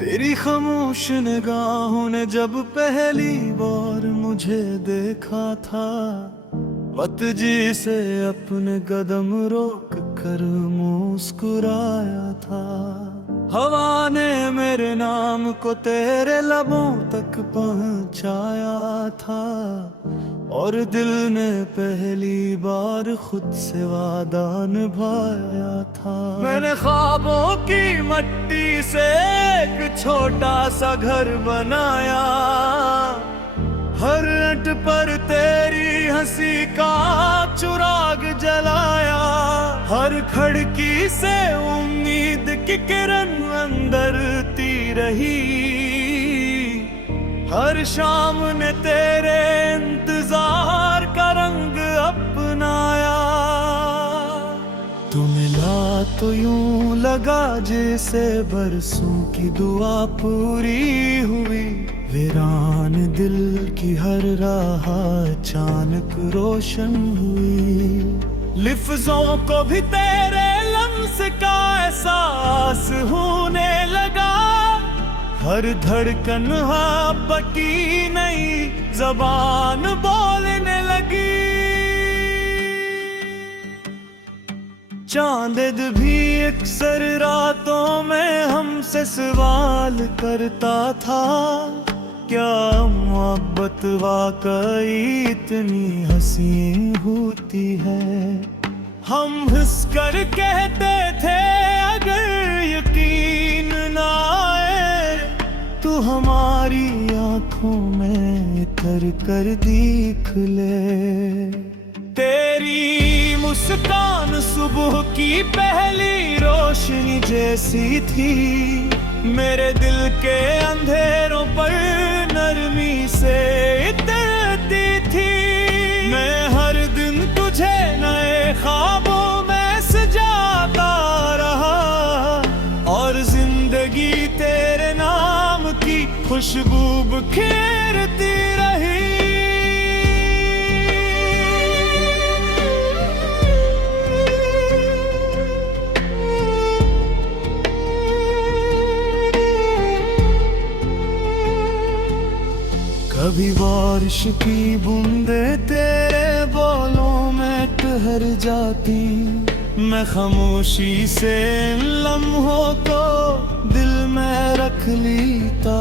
तेरी खामोश निगाहों ने जब पहली बार मुझे देखा था, वत जी से अपने कदम रोक कर मुस्कुराया था। हवा ने मेरे नाम को तेरे लबों तक पहुंचाया था, और दिल ने पहली बार खुद से वादा निभाया था। मैंने ख्वाबों की मट्टी से एक छोटा सा घर बनाया, हर ईंट पर तेरी हंसी का चिराग जलाया, हर खिड़की से उम्मीद की किरण अंदर ती रही, हर शाम ने तेरे इंतजार का रंग अपनाया। तू मिला तो यूं लगा जैसे बरसों की दुआ पूरी हुई, वीरान दिल की हर राह अचानक रोशन हुई। लिफ्जों को भी तेरे लम्स का एहसास होने लगा, हर धड़कन बकी नई जबान बोलने लगी। चांद भी अक्सर रातों में हमसे सवाल करता था, क्या मोहब्बत वाकई इतनी हसीन होती है। हम हंस कर कहते थे अगर यकीन ना आए, तू हमारी आंखों में उतर कर देख ले। तेरी मुस्कान सुबह की पहली रोशनी जैसी थी, मेरे दिल के अंधेरों पर नरमी से इतरती थी। मैं हर दिन तुझे नए ख्वाबों में सजाता रहा, और जिंदगी तेरे नाम की खुशबू बिखेरती रही। कभी बारिश की बूंदे तेरे बोलों में ठहर जाती, मैं खामोशी से इन लम्हों को दिल में रख लेता।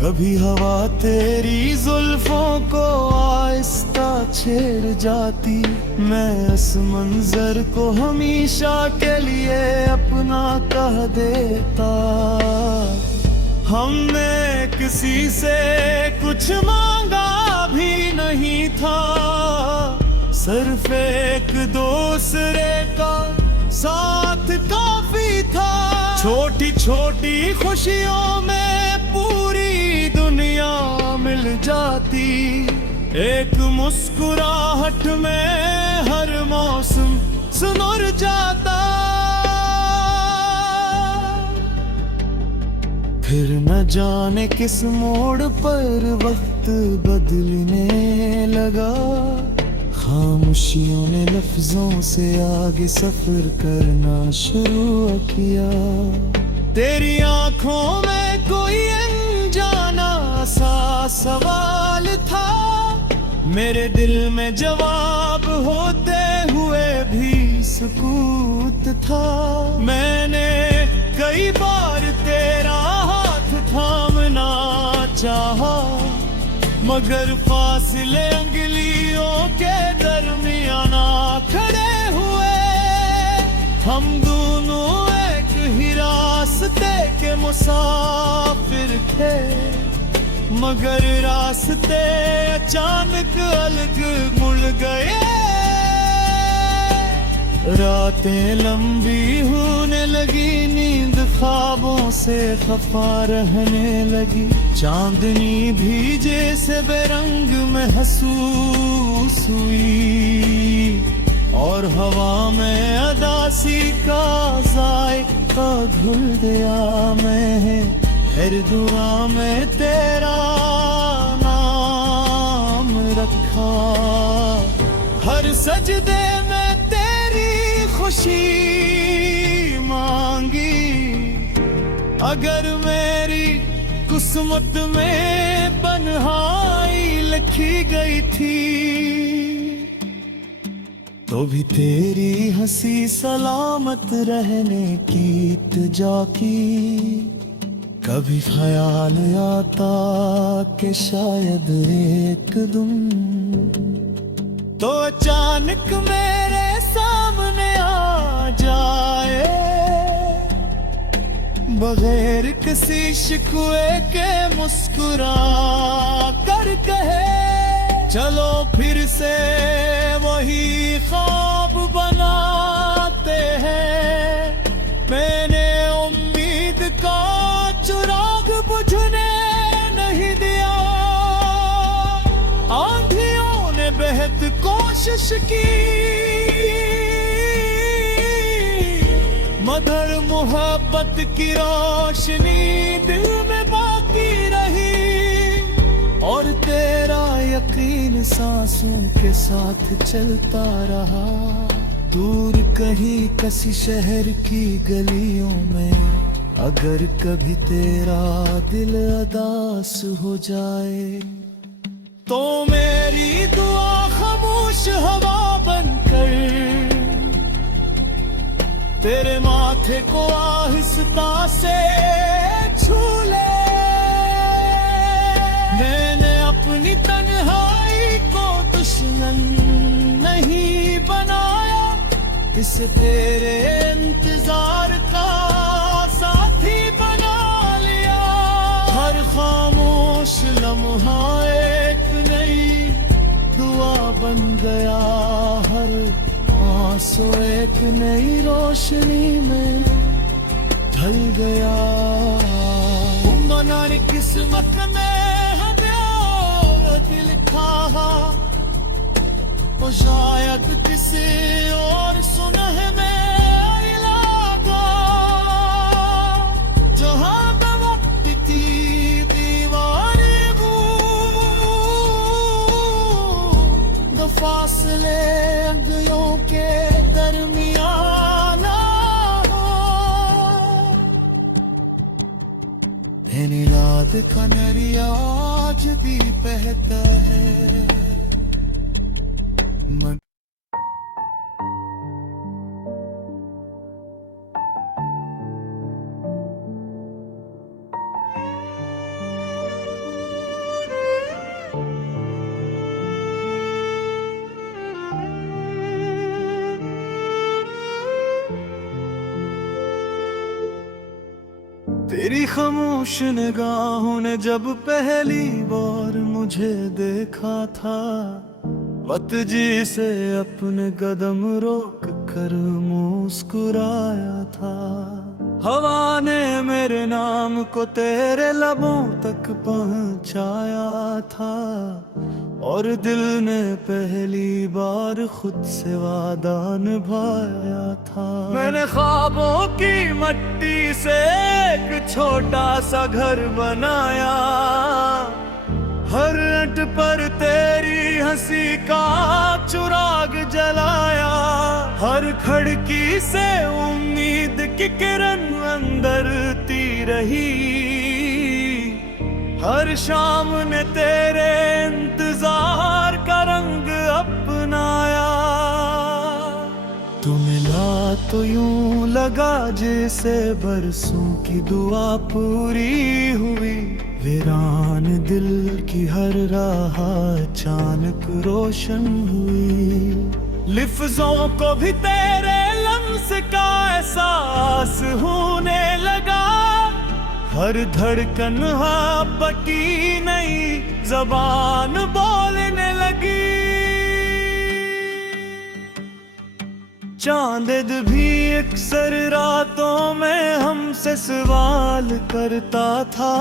कभी हवा तेरी जुल्फों को आहिस्ता छेड़ जाती, मैं इस मंजर को हमेशा के लिए अपना कह देता। हमने किसी से कुछ मांगा भी नहीं था, सिर्फ एक दूसरे का साथ काफी था। छोटी छोटी खुशियों में पूरी दुनिया मिल जाती, एक मुस्कुराहट में हर मौसम सुनर जाता। फिर न जाने किस मोड़ पर वक्त बदलने लगा, खामोशियों ने लफ्जों से आगे सफर करना शुरू किया। तेरी आंखों में कोई अनजाना सा सवाल था, मेरे दिल में जवाब होते हुए भी सुकूत था। मैंने कई बार तेरा हाथ थामना चाहा, मगर फासले अंगुलियों के दरमियान खड़े हुए। हम दोनों एक ही रास्ते के मुसाफिर थे, मगर रास्ते अचानक अलग मुड़ गए। रातें लंबी होने लगी, नींद ख्वाबों से खफा रहने लगी, चांदनी भी जैसे बेरंग में महसूस हुई, और हवा में अदासी का जायका घुल गया। मैं हर दुआ में तेरा नाम रखा, हर सजदे में तेरी खुशी मांगी, अगर मेरी किस्मत में तन्हाई लिखी गई थी तो भी तेरी हंसी सलामत रहने की इल्तिजा की। कभी ख्याल आता कि शायद एक दिन तो अचानक मेरे सामने आ जाए, बगैर किसी शिकवे के मुस्कुरा कर कहे चलो फिर से वही ख्वाब बनाते हैं। मैंने उम्मीद का चिराग बुझने नहीं दिया, आंधियों ने बेहद कोशिश की, मधुर मोहब्बत की रोशनी दिल में बाकी रही और तेरा यकीन सांसों के साथ चलता रहा। दूर कहीं किसी शहर की गलियों में अगर कभी तेरा दिल उदास हो जाए तो मेरी दुआ खामोश हवा बनकर तेरे माथे को आहिस्ता से छू ले। मैंने अपनी तन्हाई को दुश्मन नहीं बनाया, इसे तेरे इंतजार का साथी बना लिया। हर खामोश लम्हा एक नई दुआ बन गया, हर आंसू एक नई रोशनी में ढल गया। मनानी किस्मत में हमें दिल लिखा तो शायद किसी और सुनह में लगा। जहां वक्त थी दीवारें वो फासले अंगों के दरमियान रात का नरिया आज भी बहता है। तेरी खामोश निगाहों ने जब पहली बार मुझे देखा था, वक्त जी से अपने कदम रोक कर मुस्कुराया था। हवा ने मेरे नाम को तेरे लबों तक पहुंचाया था और दिल ने पहली बार खुद से वादा निभाया था। मैंने ख्वाबों की मट्टी से एक छोटा सा घर बनाया, हर ईंट पर तेरी हंसी का चिराग जलाया। हर खिड़की से उम्मीद की किरण अंदर ती रही, हर शाम ने तेरे इंतजार का रंग अपनाया। तू मिला तो यूं लगा जैसे बरसों की दुआ पूरी हुई। वीरान दिल की हर राह अचानक रोशन हुई। लिफ्जों को भी तेरे लम्स का एहसास होने लगा, हर धड़कन पटी नई जबान बोलने लगी। चांद भी अक्सर रातों में हमसे सवाल करता था,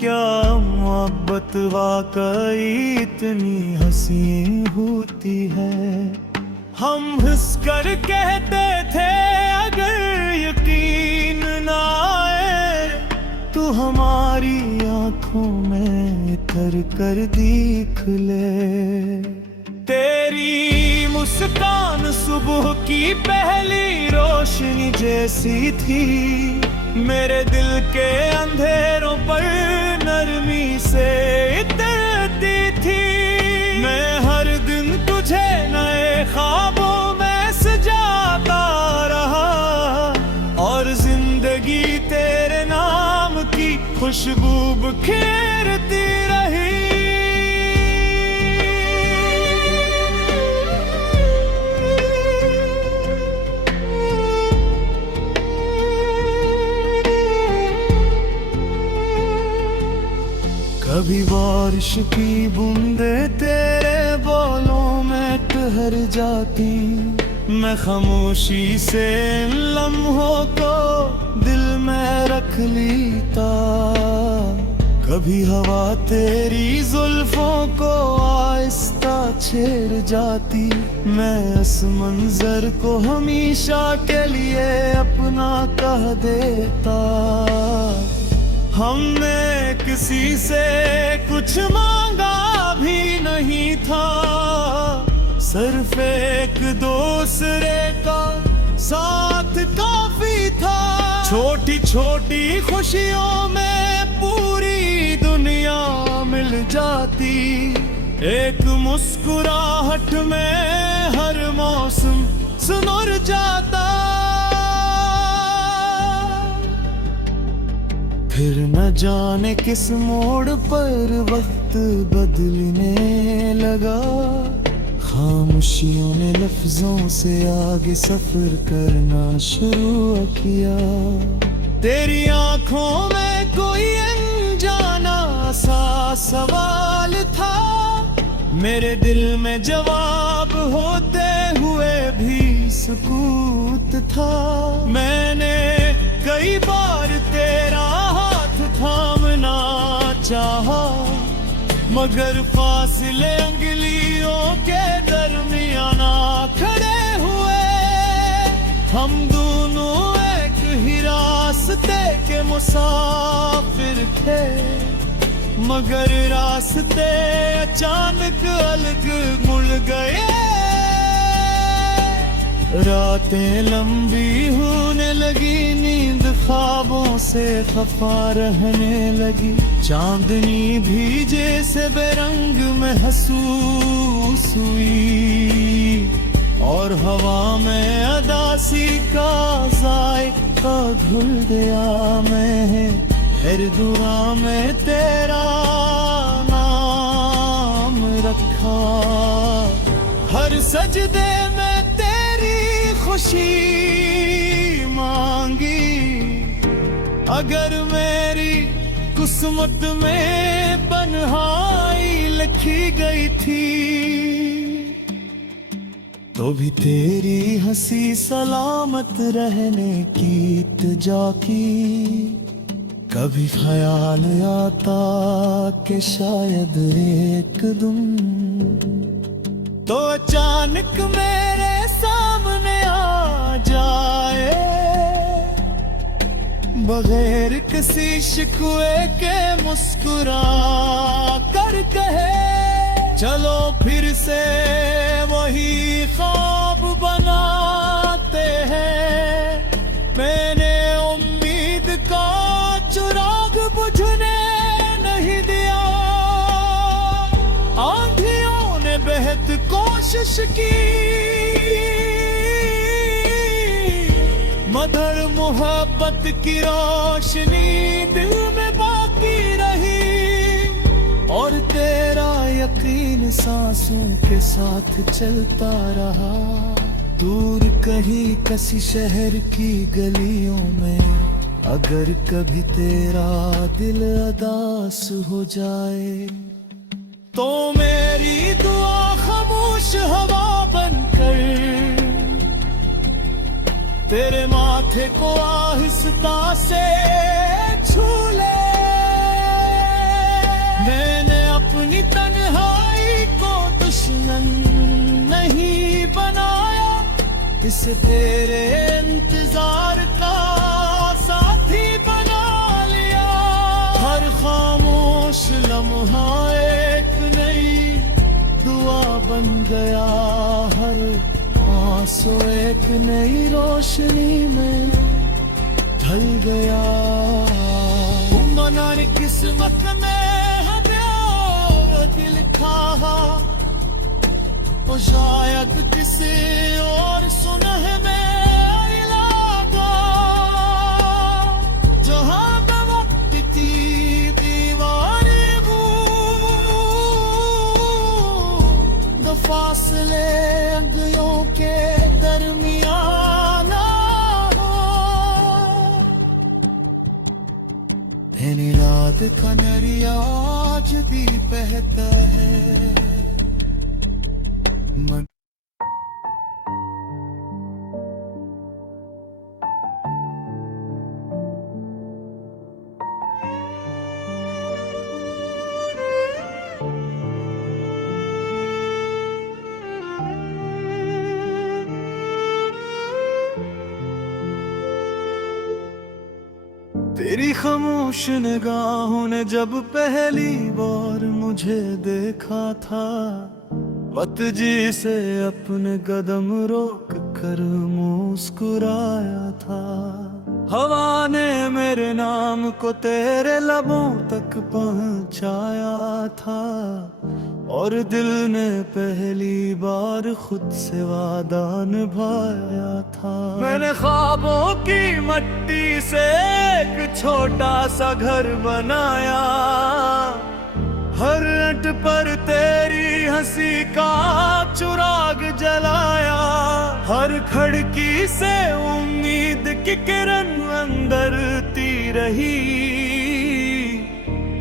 क्या मोहब्बत वाकई इतनी हसीन होती है। हम हंस कर कहते थे अगर यकीन ना आए तो हमारी आंखों में तर कर देख ले। तेरी मुस्कान सुबह की पहली रोशनी जैसी थी, मेरे दिल के अंधेरों पर नरमी से इतरती थी। मैं हर दिन तुझे नए ख्वाबों में सजाता रहा और जिंदगी तेरे नाम की खुशबू बिखेरती रही। कभी बारिश की बूंदे तेरे बोलों में ठहर जाती, मैं खामोशी से इन लम्हों को दिल में रख लेता। कभी हवा तेरी जुल्फों को आहिस्ता छेड़ जाती, मैं इस मंजर को हमेशा के लिए अपना कह देता। हमने किसी से कुछ मांगा भी नहीं था, सिर्फ एक दूसरे का साथ काफी था। छोटी छोटी खुशियों में पूरी दुनिया मिल जाती, एक मुस्कुराहट में हर मौसम सुधर जाता। फिर न जाने किस मोड़ पर वक्त बदलने लगा, खामोशियों ने लफ्जों से आगे सफर करना शुरू किया। तेरी आंखों में कोई अनजाना सा सवाल था, मेरे दिल में जवाब होते हुए भी सुकूत था। मैंने कई बार तेरा हाथ थामना चाहा, मगर फासले अंगुलियों के दरमियान खड़े हुए। हम दोनों एक ही रास्ते के मुसाफिर थे, मगर रास्ते अचानक अलग मुड़ गए। रातें लंबी होने लगी, नींद ख्वाबों से खफा रहने लगी, चांदनी भी जैसे बेरंग महसूस हुई, और हवा में अदासी का जायका घुल गया। मैं हर दुआ में तेरा नाम रखा, हर सजदे में खुशी मांगी। अगर मेरी किस्मत में तन्हाई लिखी गई थी, तो भी तेरी हंसी सलामत रहने की इल्तिजा की। कभी ख्याल आता कि शायद एक दिन तो अचानक मेरे सामने आ जाए, बगैर किसी शिकवे के मुस्कुरा कर कहे, चलो फिर से वही ख्वाब बनाते हैं। मैंने उम्मीद का चिराग बुझने नहीं दिया, आंधियों ने बेहद कोशिश की, मगर मोहब्बत की रोशनी दिल में बाकी रही, और तेरा यकीन सांसों के साथ चलता रहा। दूर कहीं किसी शहर की गलियों में अगर कभी तेरा दिल उदास हो जाए, तो मेरी दुआ खामोश हवा बनकर तेरे माथे को आहिस्ता से छू ले। मैंने अपनी तन्हाई को दुश्मन नहीं बनाया, इसे तेरे इंतजार का साथी बना लिया। हर खामोश लम्हा एक नई दुआ बन गया, हर आंसू एक नई रोशनी में ढल गया। मना ने किस्मत में दिल लिखा, और शायद किसी और सुनह में इलाका, जहां दबकती दीवारें द फासले अंगों के दरमियान रात का नरिया आज भी बहता है। तेरी खामोश निगाहों ने जब पहली बार मुझे देखा था, वत जी से अपने कदम रोक कर मुस्कुराया था। हवा ने मेरे नाम को तेरे लबों तक पहुंचाया था, और दिल ने पहली बार खुद से वादा निभाया था। मैंने ख्वाबों की मट्टी से एक छोटा सा घर बनाया, हर ईंट पर तेरी हंसी का चिराग जलाया, हर खिड़की से उम्मीद की किरण अंदर ती रही,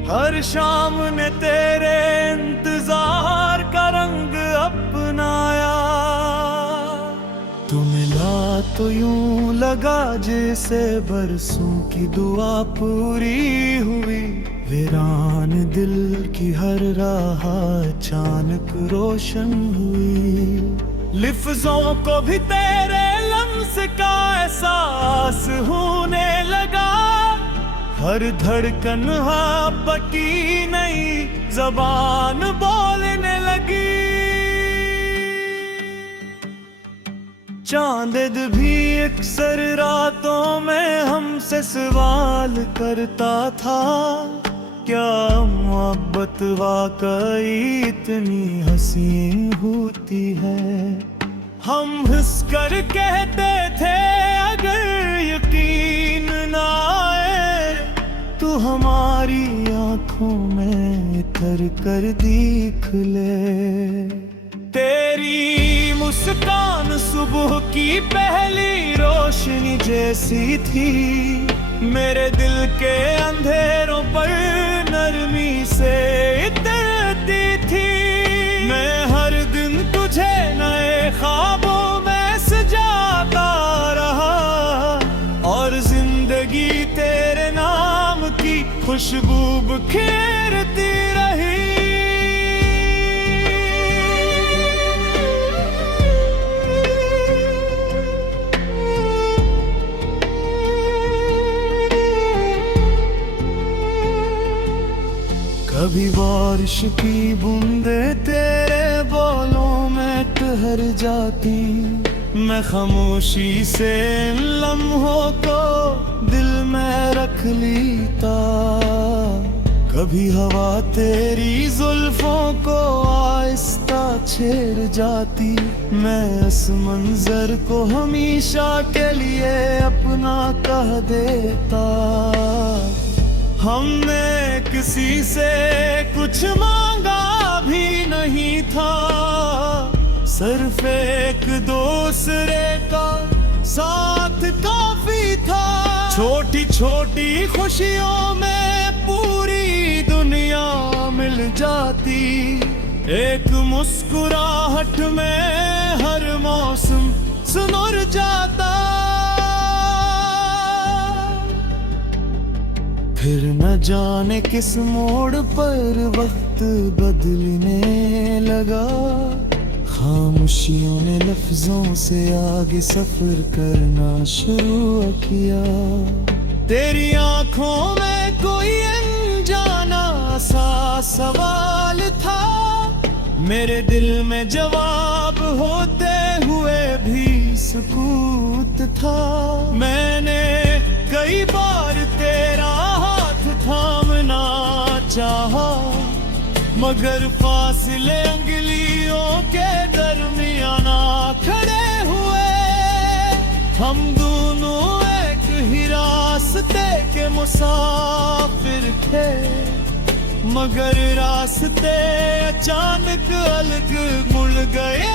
हर शाम ने तेरे इंतजार का रंग अपनाया। तू मिला तो यूं लगा जैसे बरसों की दुआ पूरी हुई, वीरान दिल की हर राह अचानक रोशन हुई। लिफ्जों को भी तेरे लम्स का एहसास होने लगा, हर धड़कन पकी नई ज़बान बोलने लगी। चांद भी अक्सर रातों में हमसे सवाल करता था, क्या मोहब्बत वाकई इतनी हसीन होती है। हम हंस कर कहते थे अगर यकीन ना आए, तू हमारी आंखों में उतर कर देख ले। तेरी मुस्कान सुबह की पहली रोशनी जैसी थी, मेरे दिल के अंधेरों पर नरमी से इतरती थी। मैं हर दिन तुझे नए ख्वाबों में सजाता रहा, और जिंदगी तेरे नाम की खुशबू बिखेरती रही। कभी बारिश की बूंदे तेरे बोलों में ठहर जाती, मैं खामोशी से इन लम्हों को दिल में रख लेता। कभी हवा तेरी जुल्फों को आहिस्ता छेड़ जाती, मैं इस मंजर को हमेशा के लिए अपना कह देता। हमने किसी से कुछ मांगा भी नहीं था, सिर्फ एक दूसरे का साथ काफी था। छोटी छोटी खुशियों में पूरी दुनिया मिल जाती, एक मुस्कुराहट में हर मौसम सुनर जाता। फिर न जाने किस मोड़ पर वक्त बदलने लगा, खामोशियों ने लफ्जों से आगे सफर करना शुरू किया। तेरी आंखों में कोई अनजाना सा सवाल था, मेरे दिल में जवाब होते हुए भी सुकूत था। मैंने कई कई बार तेरा हाथ थामना चाहा, मगर फासले अंगुलियों के दरमियान खड़े हुए। हम दोनों एक ही रास्ते के मुसाफिर थे, मगर रास्ते अचानक अलग मुड़ गए।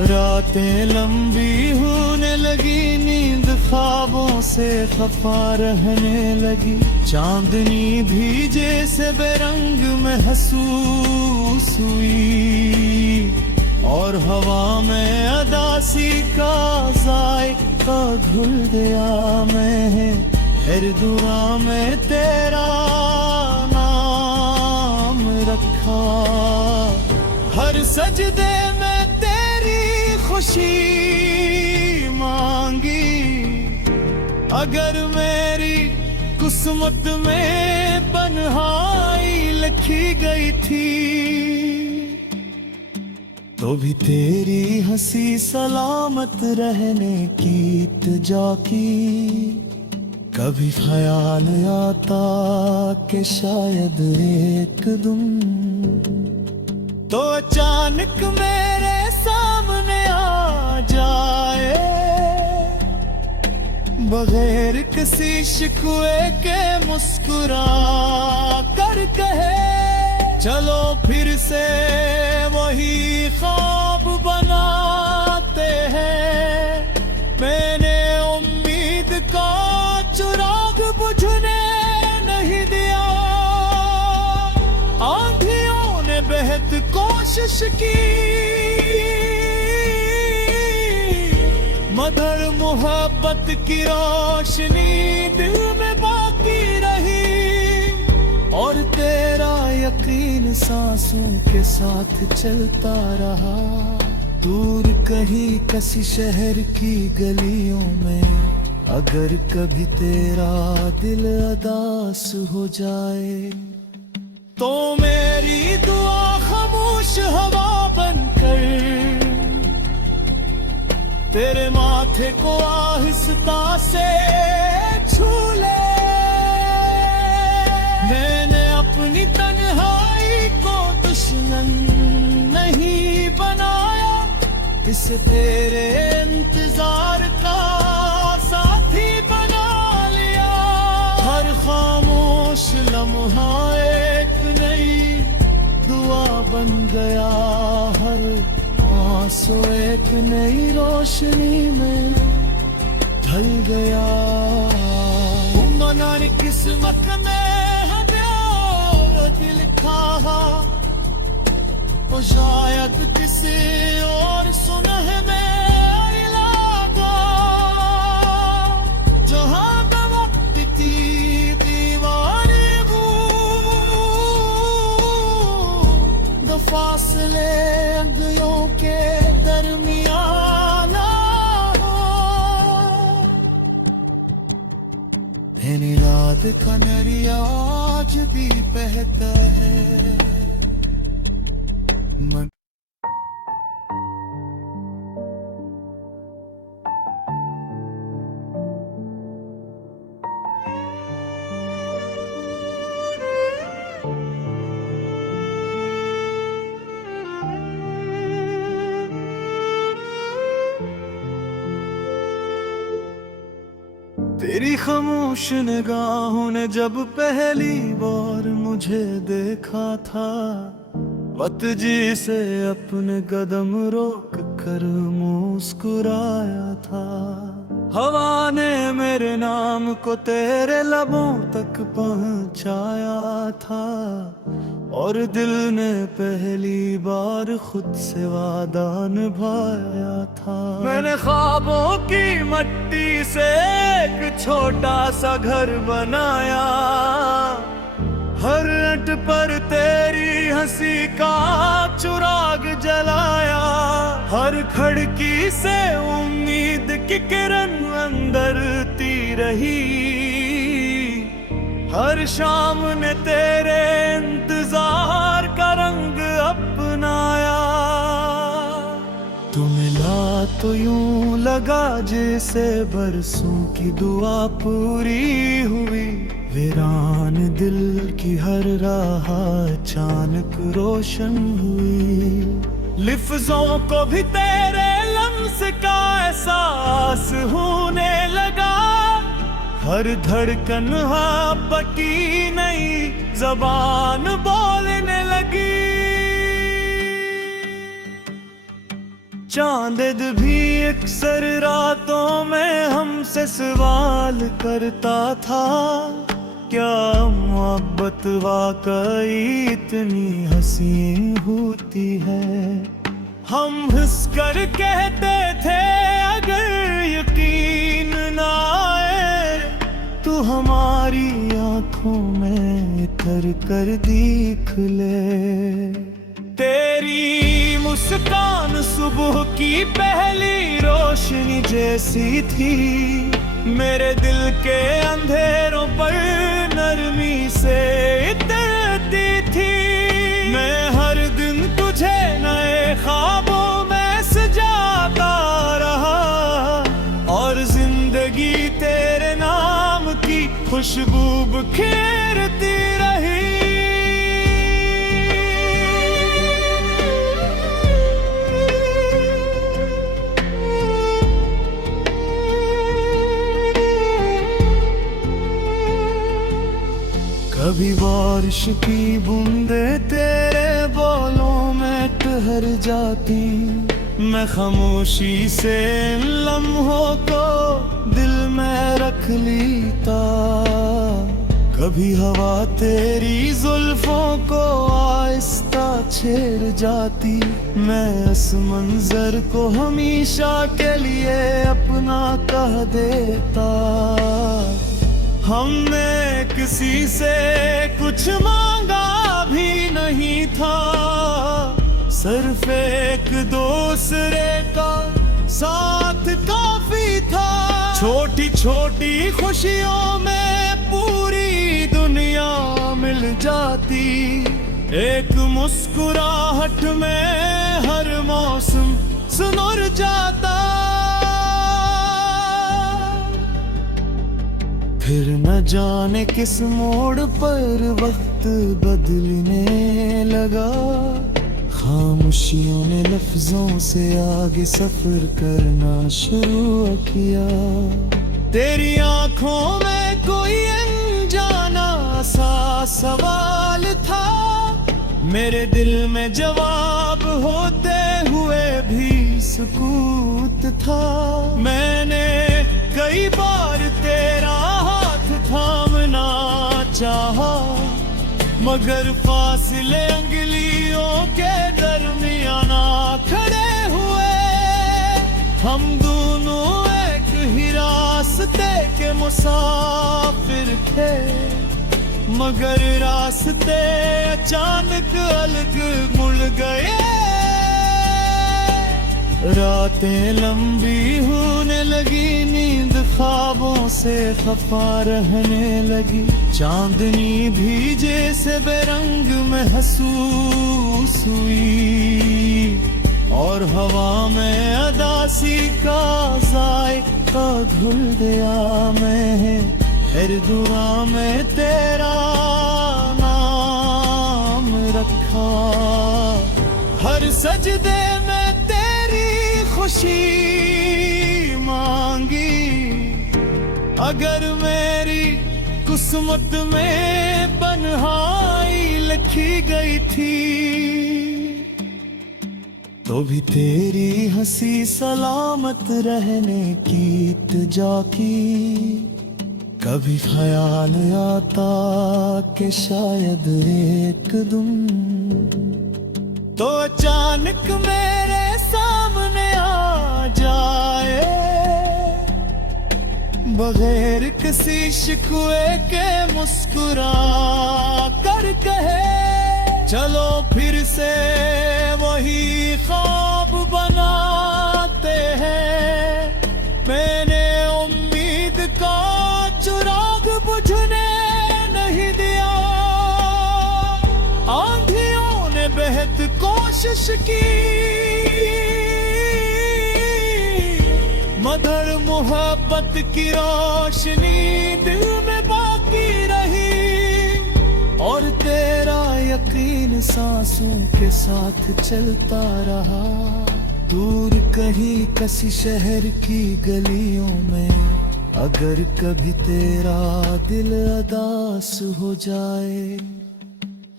रातें लंबी होने लगी, नींद ख्वाबों से खफा रहने लगी। चांदनी भी जैसे बेरंग महसूस हुई, और हवा में अदासी का जायका घुल गया। मैं हर दुआ में तेरा नाम रखा, हर सजदे में खुशी मांगी। अगर मेरी किस्मत में तन्हाई लिखी गई थी, तो भी तेरी हंसी सलामत रहने की इल्तिजा की। कभी ख्याल आता कि शायद एक दिन तो अचानक मेरे सामने आ जाए, बगैर किसी शिकवे के मुस्कुरा कर कहे, चलो फिर से वही ख्वाब बनाते हैं। मैंने उम्मीद का चिराग बुझने नहीं दिया, आंधियों ने बेहद कोशिश की, मगर मोहब्बत की रोशनी दिल में बाकी रही। और तेरा यकीन सांसों के साथ चलता रहा, दूर कहीं किसी शहर की गलियों में। अगर कभी तेरा दिल उदास हो जाए, तो मेरी दुआ खामोश हवा बनकर तेरे माथे को आहिस्ता से छू ले। मैंने अपनी तन्हाई को दुश्मन नहीं बनाया, इसे तेरे इंतजार का साथी बना लिया। हर खामोश लम्हा एक नई दुआ बन गया, हर आंसू एक नई रोशनी में ढल गया। मनानी किस्मत में दिल लिखा, और शायद किसी और सुनह में लगा। जहां दबकती थी दीवारें वो फासले अंगलियों के दरमियान है। निराद का नरिया आज भी बहता है। तेरी खामोश निगाहों ने जब पहली बार मुझे देखा था, वक्त जी से अपने कदम रोक कर मुस्कुराया था। हवा ने मेरे नाम को तेरे लबों तक पहुंचाया था, और दिल ने पहली बार खुद से वादा निभाया था। मैंने ख्वाबों की मिट्टी से एक छोटा सा घर बनाया, हर अट पर तेरी हंसी का चिराग जलाया। हर खिड़की से उम्मीद की किरण अंदर ती रही, हर शाम ने तेरे इंतजार का रंग अपनाया। तू मिला तो यूं लगा जैसे बरसों की दुआ पूरी हुई। वीरान दिल की हर राह अचानक रोशन हुई। लिफ्जों को भी तेरे लम्स का एहसास होने लगा। हर धड़कन हाँ पकी नई ज़बान बोलने लगी। चांद भी अक्सर रातों में हमसे सवाल करता था, क्या मोहब्बत वाकई इतनी हसीन होती है। हम हंस कर कहते थे अगर यकीन ना आए तो हमारी आंखों में उतर कर देख ले। तेरी मुस्कान सुबह की पहली रोशनी जैसी थी, मेरे दिल के अंधेरों पर नरमी से इतरती थी। मैं हर दिन तुझे नए ख्वाबों में सजाता रहा और जिंदगी तेरे नाम की खुशबू बिखेरती रही। कभी बारिश की बूंदे तेरे बोलों में ठहर जाती, मैं खामोशी से इन लम्हों को दिल में रख लेता। कभी हवा तेरी जुल्फों को आहिस्ता छेड़ जाती, मैं इस मंजर को हमेशा के लिए अपना कह देता। हमने किसी से कुछ मांगा भी नहीं था, सिर्फ एक दूसरे का साथ काफी था। छोटी छोटी खुशियों में पूरी दुनिया मिल जाती, एक मुस्कुराहट में हर मौसम सुनर जाता। फिर न जाने किस मोड़ पर वक्त बदलने लगा, खामोशियों ने लफ्जों से आगे सफर करना शुरू किया। तेरी आंखों में कोई अनजाना सा सवाल था, मेरे दिल में जवाब होते हुए भी सुकूत था। मैंने कई बार तेरा थामना चाहा, मगर फासले अंगुलियों के दरमियान खड़े हुए। हम दोनों एक ही रास्ते के मुसाफिर थे, मगर रास्ते अचानक अलग मुड़ गए। रातें लंबी होने लगी, नींद ख्वाबों से खफा रहने लगी। चांदनी भी जैसे बेरंग महसूस हुई, और हवा में अदासी का जायका घुल गया। मैं हर दुआ में तेरा नाम रखा, हर सजदे में खुशी मांगी। अगर मेरी किस्मत में तन्हाई लिखी गई थी, तो भी तेरी हंसी सलामत रहने की इल्तिजा की। कभी ख्याल आता कि शायद एक दिन तो अचानक मेरे सामने आ जाए, बगैर किसी शिकवे के मुस्कुरा कर कहे, चलो फिर से वही ख्वाब बनाते हैं। मैंने उम्मीद का चिराग बुझने नहीं दिया, आंधियों ने बेहद कोशिश की, मोहब्बत की रोशनी दिल में बाकी रही, और तेरा यकीन सांसों के साथ चलता रहा। दूर कहीं किसी शहर की गलियों में अगर कभी तेरा दिल उदास हो जाए,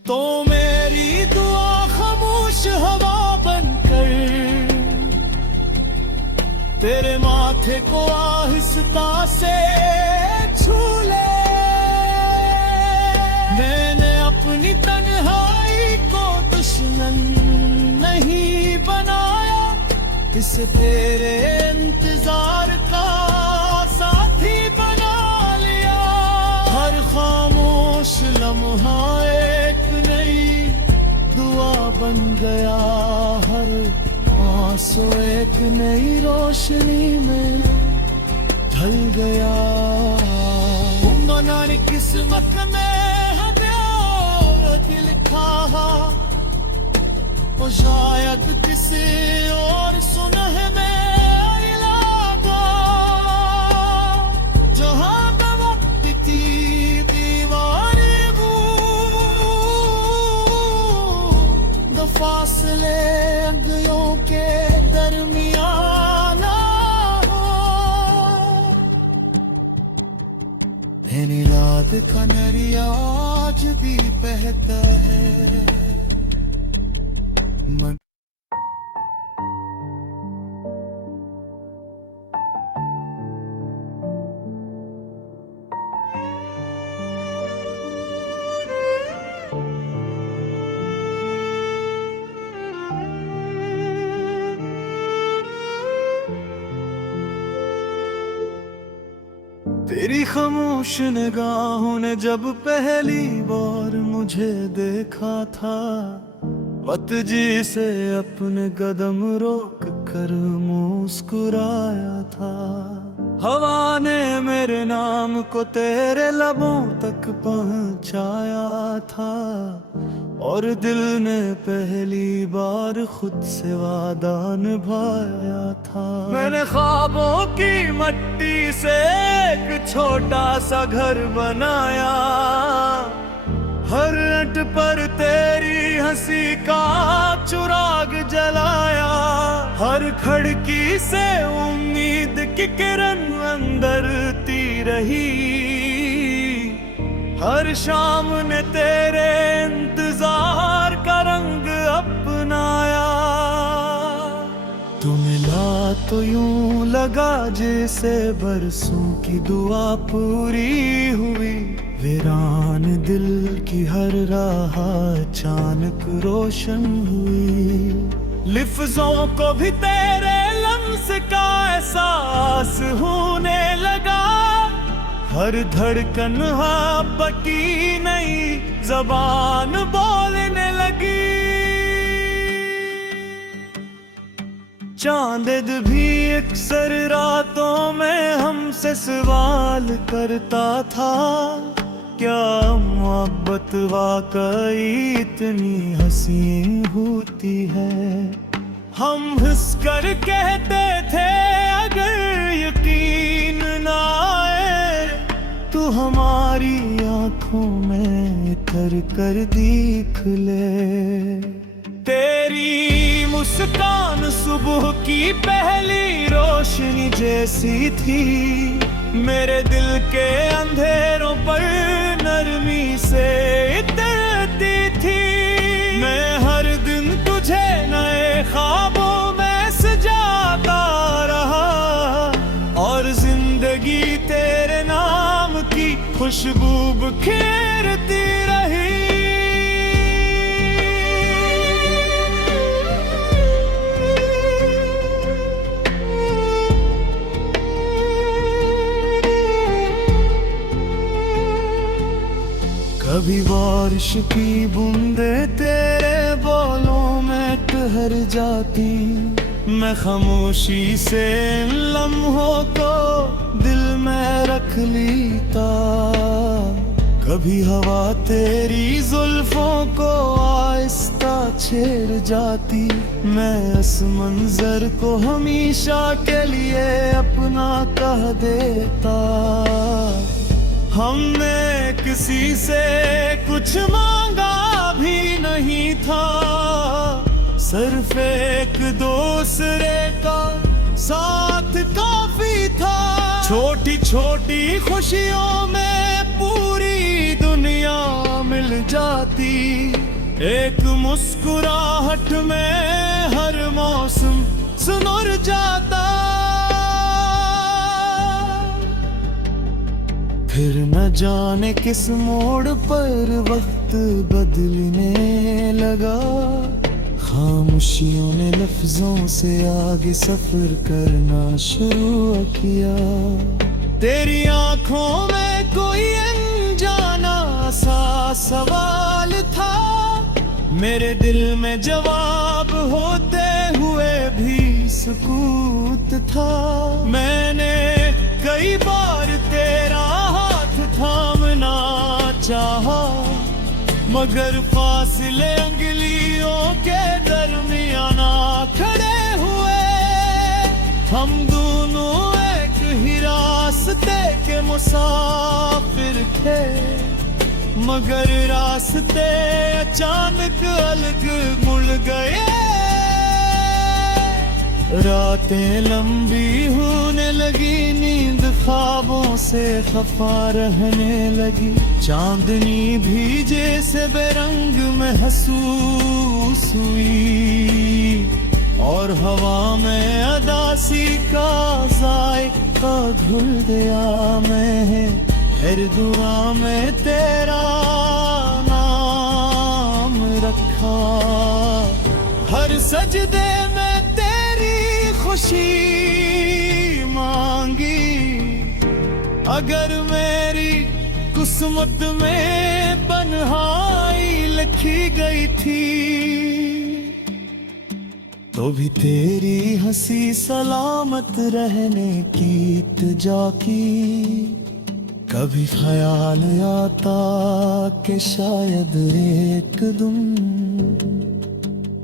तो मेरी दुआ खामोश हवा बनकर तेरे माथे को आहिस्ता से छू ले। मैंने अपनी तन्हाई को दुश्मन नहीं बनाया, इसे तेरे इंतजार का साथी बना लिया। हर खामोश लम्हा एक नई दुआ बन गया, हर आंसू एक नई रोशनी में ढल गया। मनानी किस्मत में दिल लिखा, वो शायद किसी और सुनह में इलाका, जहां पे वक्त की दीवारें दो फासले अंगों के दरमियान हो। रात का नरिया आज भी बहता है। तेरी खामोश निगाहों ने जब पहली बार मुझे देखा था, वत जी से अपने कदम रोक कर मुस्कुराया था। हवा ने मेरे नाम को तेरे लबों तक पहुंचाया था, और दिल ने पहली बार खुद से वादा निभाया था। मैंने ख्वाबों की मट्टी से एक छोटा सा घर बनाया, हर ईंट पर तेरी हंसी का चिराग जलाया। हर खिड़की से उम्मीद की किरण अंदर ती रही, हर शाम ने तेरे इंतजार का रंग अपनाया। तू मिला तो यूं लगा जैसे बरसों की दुआ पूरी हुई। वीरान दिल की हर राह अचानक रोशन हुई। लिफ्जों को भी तेरे लम्स का एहसास होने लगा, हर धड़कन बकी नई जबान बोलने लगी। चांद भी अक्सर रातों में हमसे सवाल करता था, क्या मोहब्बत वाकई इतनी हसीन होती है। हम हंस कर कहते थे अगर यकीन ना आए, तू हमारी आंखों में उतर कर देख ले। तेरी मुस्कान सुबह की पहली रोशनी जैसी थी, मेरे दिल के अंधेरों पर नरमी से इतरती थी। मैं हर दिन तुझे नए ख्वाबों में सजाता रहा, और जिंदगी तेरे नाम की खुशबू बिखेरती रही। कभी बारिश की बूंदे तेरे बोलों में ठहर जाती, मैं खामोशी से इन लम्हों को दिल में रख लेता। कभी हवा तेरी जुल्फों को आहिस्ता छेड़ जाती, मैं इस मंजर को हमेशा के लिए अपना कह देता। हमने किसी से कुछ मांगा भी नहीं था, सिर्फ एक दूसरे का साथ काफी था। छोटी छोटी खुशियों में पूरी दुनिया मिल जाती, एक मुस्कुराहट में हर मौसम सुनर जाता। फिर न जाने किस मोड़ पर वक्त बदलने लगा, खामोशियों ने लफ्जों से आगे सफर करना शुरू किया। तेरी आंखों में कोई अनजाना सा सवाल था, मेरे दिल में जवाब होते हुए भी सुकूत था। मैंने कई बार तेरा हाथ थामना चाहा, मगर फासले अंगुलियों के दरमियान खड़े हुए। हम दोनों एक ही रास्ते के मुसाफिर थे, मगर रास्ते अचानक अलग मुड़ गए। रातें लंबी होने लगी, नींद ख्वाबों से खफा रहने लगी, चांदनी भी जैसे बेरंग महसूस हुई, और हवा में अदासी का जायका घुल गया। मैं हर दुआ में तेरा नाम रखा, हर सजदे में खुशी मांगी। अगर मेरी किस्मत में बन्हाई लिखी गई थी, तो भी तेरी हंसी सलामत रहने की इल्तिजा की। कभी ख्याल आता कि शायद एक दिन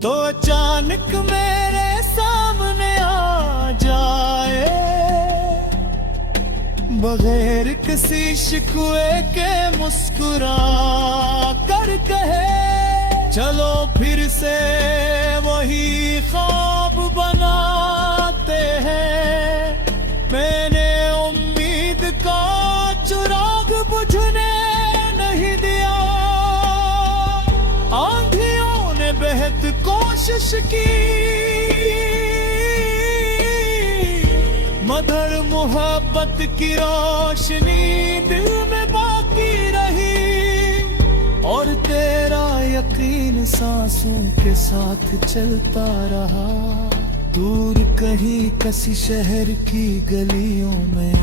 तो अचानक मेरे सामने आ जाए, बगैर किसी शिकवे के मुस्कुरा कर कहे, चलो फिर से वही ख्वाब बनाते हैं। मैंने उम्मीद का चिराग बुझने नहीं दिया, आंधियों ने बेहद कोशिश की, मगर मोहब्बत की रोशनी दिल में बाकी रही, और तेरा यकीन सांसों के साथ चलता रहा। दूर कहीं किसी शहर की गलियों में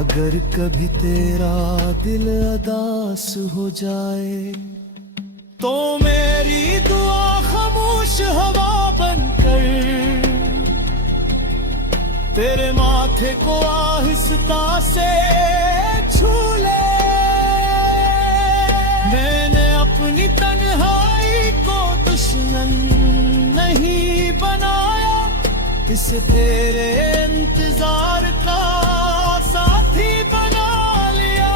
अगर कभी तेरा दिल उदास हो जाए, तो मेरी दुआ खामोश हवा बनकर तेरे माथे को आहिस्ता से छू ले। मैंने अपनी तन्हाई को दुश्मन नहीं बनाया, इसे तेरे इंतजार का साथी बना लिया।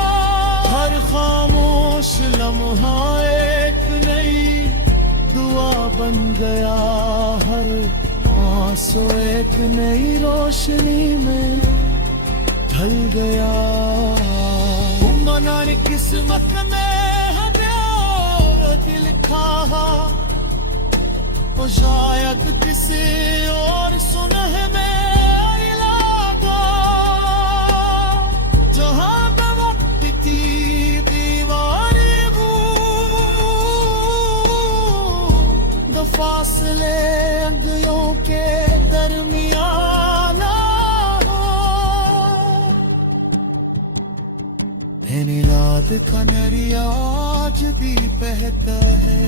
हर खामोश लम्हा एक नई दुआ बन गया, हर आंसू एक नई रोशनी में ढल गया। मनाने किस्मत में दिल लिखा, तो शायद किसी और सुनह में इलाका, जहां वक्त की दीवारें दो फासले अंगलियों के दरमियान। रात का नरिया आज भी बहता है।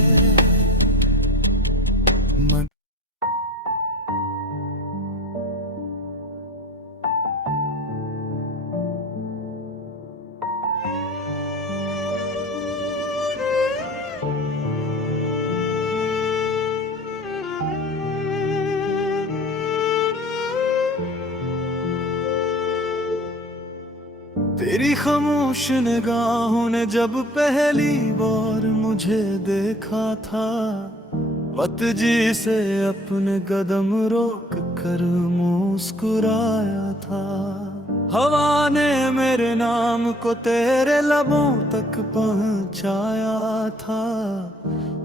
तेरी खामोश निगाहों ने जब पहली बार मुझे देखा था, वत जी से अपने कदम रोक कर मुस्कुराया था। हवा ने मेरे नाम को तेरे लबों तक पहुंचाया था,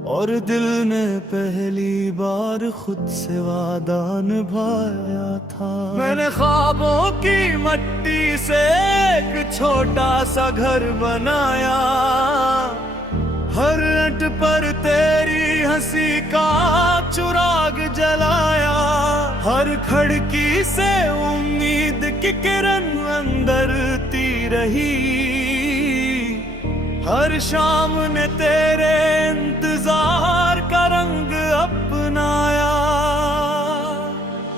और दिल ने पहली बार खुद से वादा निभाया था। मैंने ख्वाबों की मट्टी से एक छोटा सा घर बनाया, हर ईंट पर तेरी हंसी का चिराग जलाया, हर खिड़की से उम्मीद की किरण अंदर ती रही, हर शाम ने तेरे इंतजार का रंग अपनाया।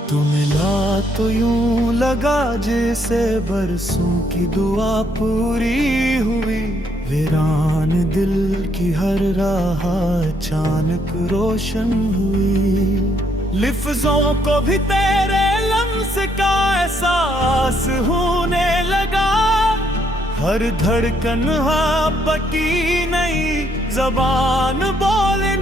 तू मिला तो यूं लगा जैसे बरसों की दुआ पूरी हुई, वीरान दिल की हर राह अचानक रोशन हुई। लिफ्जों को भी तेरे लम्स का एहसास होने लगा, हर धड़कन हाँ पकी नई जबान बोलने